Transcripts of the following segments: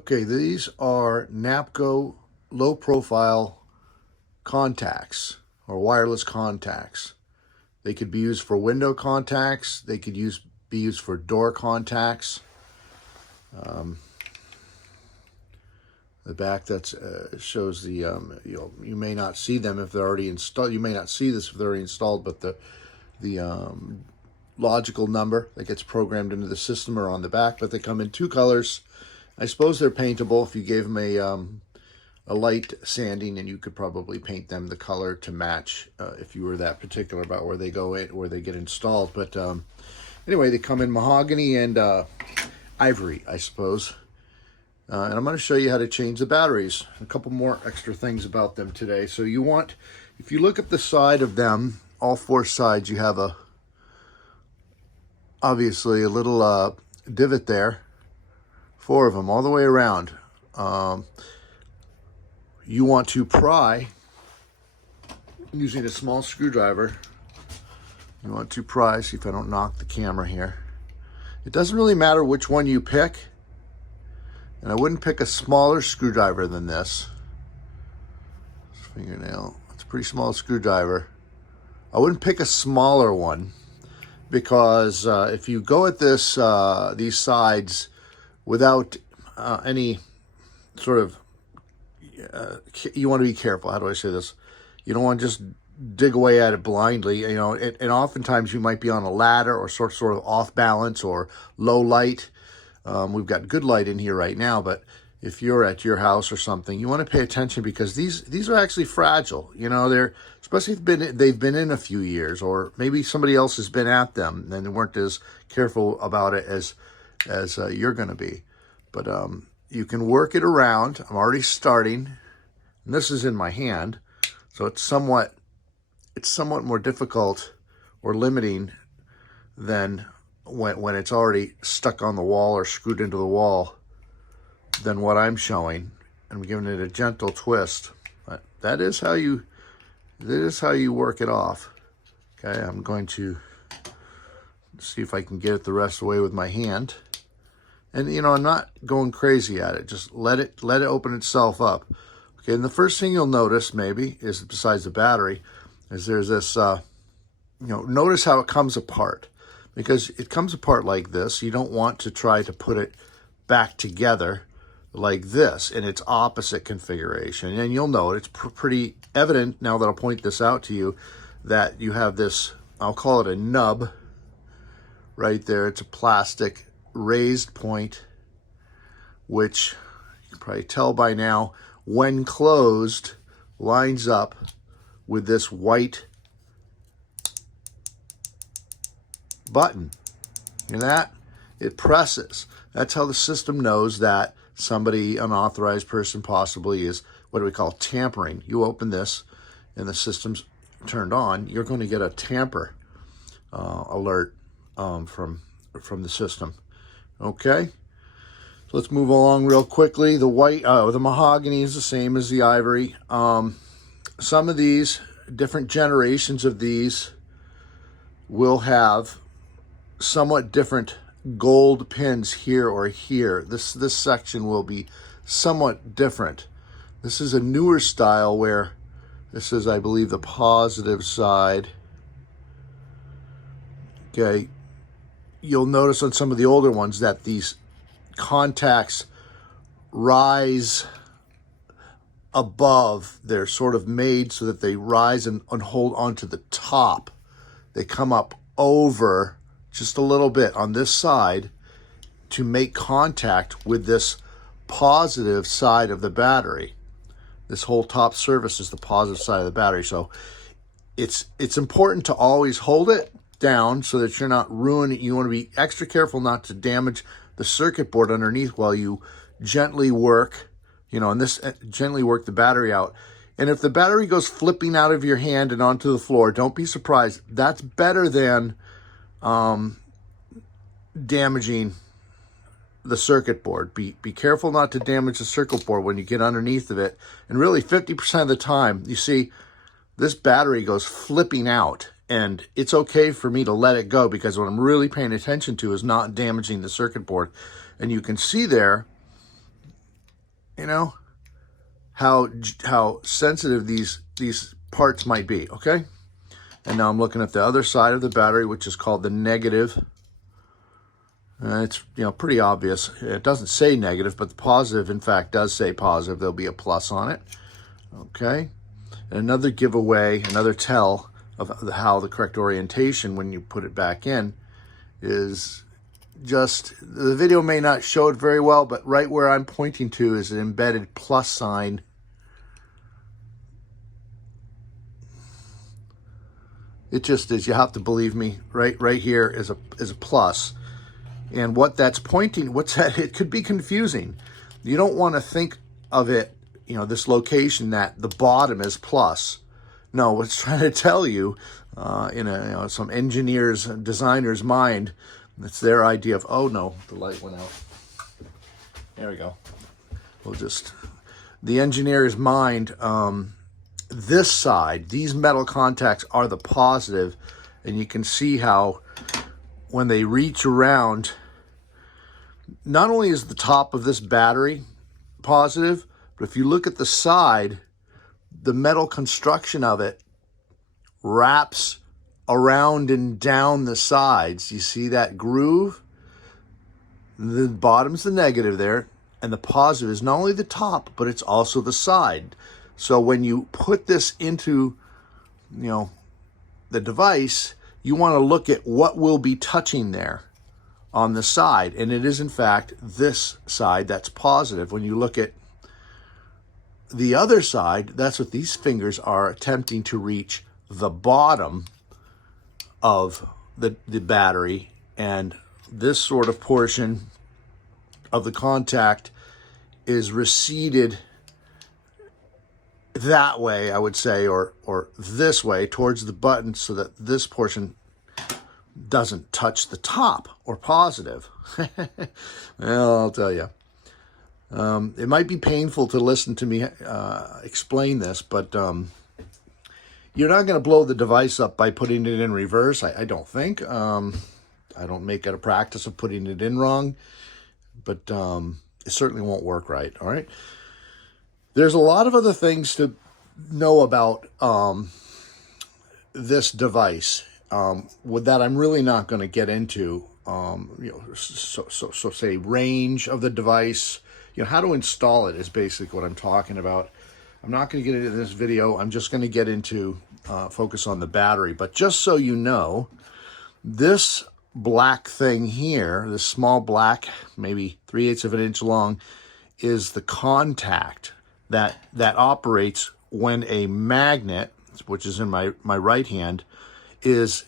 Okay, these are NAPCO low profile contacts or wireless contacts. They could be used for window contacts. They could be used for door contacts. The back that shows the you may not see them if they're already installed. You may not see this if they're already installed, but the logical number that gets programmed into the system are on the back. But they come in two colors. I suppose they're paintable if you gave them a light sanding, and you could probably paint them the color to match if you were that particular about where they go in, where they get installed. But anyway, they come in mahogany and ivory, I suppose. And I'm going to show you how to change the batteries. A couple more extra things about them today. So you want, if you look at the side of them, all four sides, you have obviously a little divot there. Four of them all the way around. You want to pry using a small screwdriver. You want to pry, see if I don't knock the camera here. It doesn't really matter which one you pick. And I wouldn't pick a smaller screwdriver than this. Fingernail, it's a pretty small screwdriver. I wouldn't pick a smaller one because if you go at this, these sides without any sort of, you want to be careful. How do I say this? You don't want to just dig away at it blindly, you know, and oftentimes you might be on a ladder or sort of off balance or low light. We've got good light in here right now, but if you're at your house or something, you want to pay attention because these are actually fragile. You know, they're, especially if they've been in a few years, or maybe somebody else has been at them and they weren't as careful about it as you're going to be. But you can work it around. I'm already starting, and this is in my hand, so it's somewhat more difficult or limiting than when it's already stuck on the wall or screwed into the wall than what I'm showing. I'm giving it a gentle twist. But that is how you work it off. Okay, I'm going to see if I can get it the rest of the way with my hand. And you know, I'm not going crazy at it. Just let it open itself up. Okay, and the first thing you'll notice maybe is, besides the battery, is there's this notice how it comes apart. Because it comes apart like this. You don't want to try to put it back together like this in its opposite configuration. And you'll know it's pretty evident now that I'll point this out to you that you have this, I'll call it a nub right there. It's a plastic raised point, which you can probably tell by now, when closed, lines up with this white button. Hear that? It presses. That's how the system knows that somebody, unauthorized person possibly, is, what do we call, tampering. You open this and the system's turned on, you're going to get a tamper alert from the system. Okay, so let's move along real quickly. The white, the mahogany is the same as the ivory. Some of these, different generations of these, will have somewhat different gold pins here or here. This section will be somewhat different. This is a newer style where this is, I believe, the positive side. Okay, you'll notice on some of the older ones that these contacts rise above. They're sort of made so that they rise and hold onto the top. They come up over just a little bit on this side to make contact with this positive side of the battery. This whole top surface is the positive side of the battery. So it's important to always hold it down so that you're not ruining. You want to be extra careful not to damage the circuit board underneath while you gently work, gently work the battery out. And if the battery goes flipping out of your hand and onto the floor, don't be surprised. That's better than damaging the circuit board. Be careful not to damage the circuit board when you get underneath of it. And really 50% of the time, you see, this battery goes flipping out, and it's okay for me to let it go because what I'm really paying attention to is not damaging the circuit board. And you can see there, you know, how sensitive these parts might be, okay? And now I'm looking at the other side of the battery, which is called the negative. It's, you know, pretty obvious. It doesn't say negative, but the positive, in fact, does say positive. There'll be a plus on it, okay? And another giveaway, another tell of how the correct orientation when you put it back in is just, the video may not show it very well, but right where I'm pointing to is an embedded plus sign. It just is, you have to believe me, right here is a plus. And what that's pointing, what's that? It could be confusing. You don't want to think of it, you know, this location that the bottom is plus. No, what it's trying to tell you, in a, you know, some engineer's, designer's mind, it's their idea of, oh no, the light went out. There we go. We'll just, the engineer's mind, this side, these metal contacts are the positive, and you can see how when they reach around, not only is the top of this battery positive, but if you look at the side, the metal construction of it wraps around and down the sides. You see that groove? The bottom's the negative there, and the positive is not only the top, but it's also the side. So when you put this into, you know, the device, you want to look at what will be touching there on the side. And it is, in fact, this side that's positive. When you look at the other side, that's what these fingers are attempting to reach, the bottom of the battery. And this sort of portion of the contact is receded that way, I would say, or this way towards the button, so that this portion doesn't touch the top or positive. Well, I'll tell you. It might be painful to listen to me explain this, but you're not going to blow the device up by putting it in reverse, I don't think. I don't make it a practice of putting it in wrong, but it certainly won't work right, all right? There's a lot of other things to know about this device with that I'm really not going to get into. You know, so say range of the device, you know, how to install it is basically what I'm talking about. I'm not going to get into this video. I'm just going to get into focus on the battery. But just so you know, this black thing here, this small black, maybe 3/8 of an inch long, is the contact that operates when a magnet, which is in my right hand, is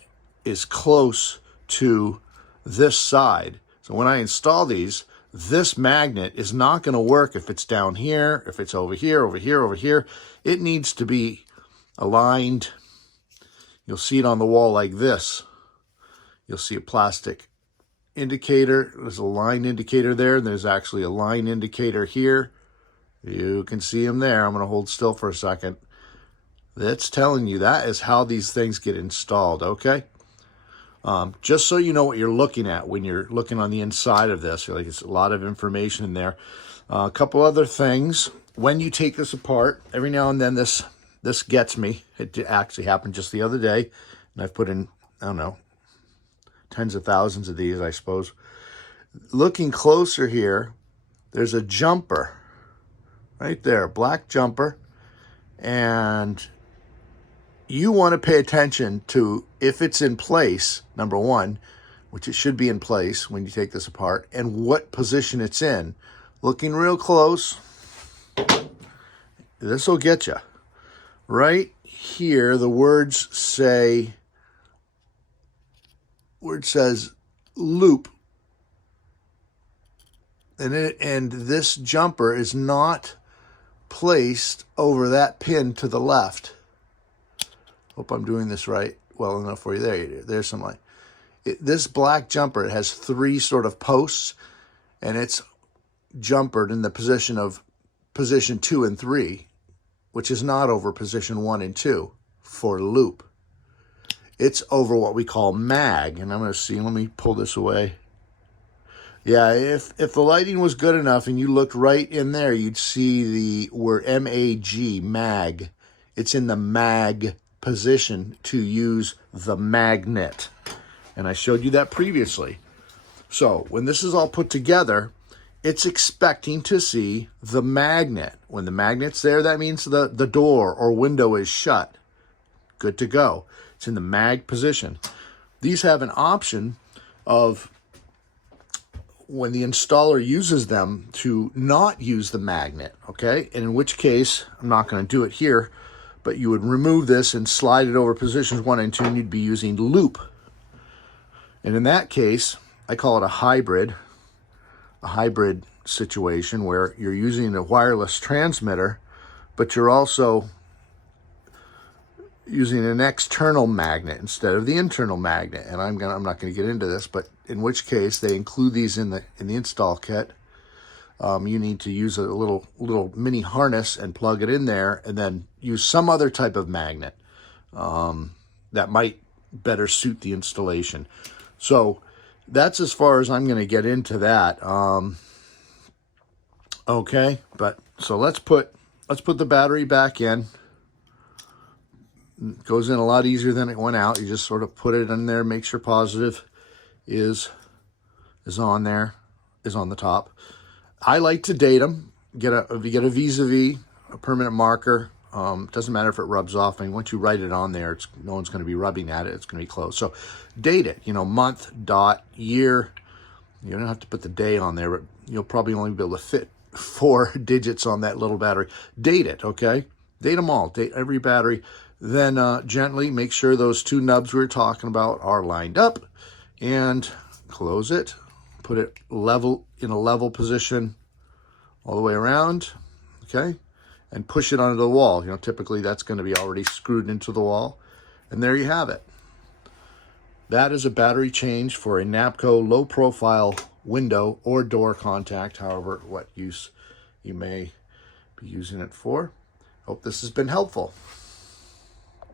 close to this side. So when I install these, this magnet is not going to work if it's down here, if it's over here, over here, over here. It needs to be aligned. You'll see it on the wall like this. You'll see a plastic indicator. There's a line indicator there, and there's actually a line indicator here. You can see them there. I'm going to hold still for a second. That's telling you that is how these things get installed, okay? Just so you know what you're looking at when you're looking on the inside of this. Like, it's a lot of information in there. A couple other things. When you take this apart, every now and then this gets me. It actually happened just the other day, and I've put in, I don't know, tens of thousands of these, I suppose. Looking closer here, there's a jumper right there, black jumper, and you want to pay attention to if it's in place, number one, which it should be in place when you take this apart, and what position it's in. Looking real close, this will get you. Right here, the words say, where it says loop, and this jumper is not placed over that pin to the left. Hope I'm doing this right well enough for you. There you do. There's some light. This black jumper, it has 3 sort of posts, and it's jumpered in the position of position 2 and 3, which is not over position 1 and 2 for loop. It's over what we call mag, and I'm going to see, let me pull this away. Yeah, if the lighting was good enough and you looked right in there, you'd see the word MAG, mag. It's in the mag position to use the magnet. And I showed you that previously. So when this is all put together, it's expecting to see the magnet. When the magnet's there, that means the door or window is shut. Good to go. It's in the mag position. These have an option of, when the installer uses them, to not use the magnet, okay? And in which case, I'm not going to do it here, but you would remove this and slide it over positions 1 and 2, and you'd be using loop. And in that case, I call it a hybrid situation where you're using a wireless transmitter, but you're also using an external magnet instead of the internal magnet. And I'm not going to get into this, but in which case they include these in the install kit. You need to use a little mini harness and plug it in there, and then use some other type of magnet that might better suit the installation. So that's as far as I'm going to get into that. Okay, but so let's put the battery back in. It goes in a lot easier than it went out. You just sort of put it in there, make sure positive is on there, is on the top. I like to date them. If you get a vis-a-vis, a permanent marker, doesn't matter if it rubs off. I mean, once you write it on there, no one's going to be rubbing at it. It's going to be closed. So date it, month, dot, year. You don't have to put the day on there, but you'll probably only be able to fit 4 digits on that little battery. Date it, okay? Date them all. Date every battery. Then gently make sure those 2 nubs we were talking about are lined up, and close it. Put it in a level position all the way around, okay? And push it onto the wall. Typically that's going to be already screwed into the wall. And there you have it. That is a battery change for a NAPCO low profile window or door contact, however, what use you may be using it for. Hope this has been helpful.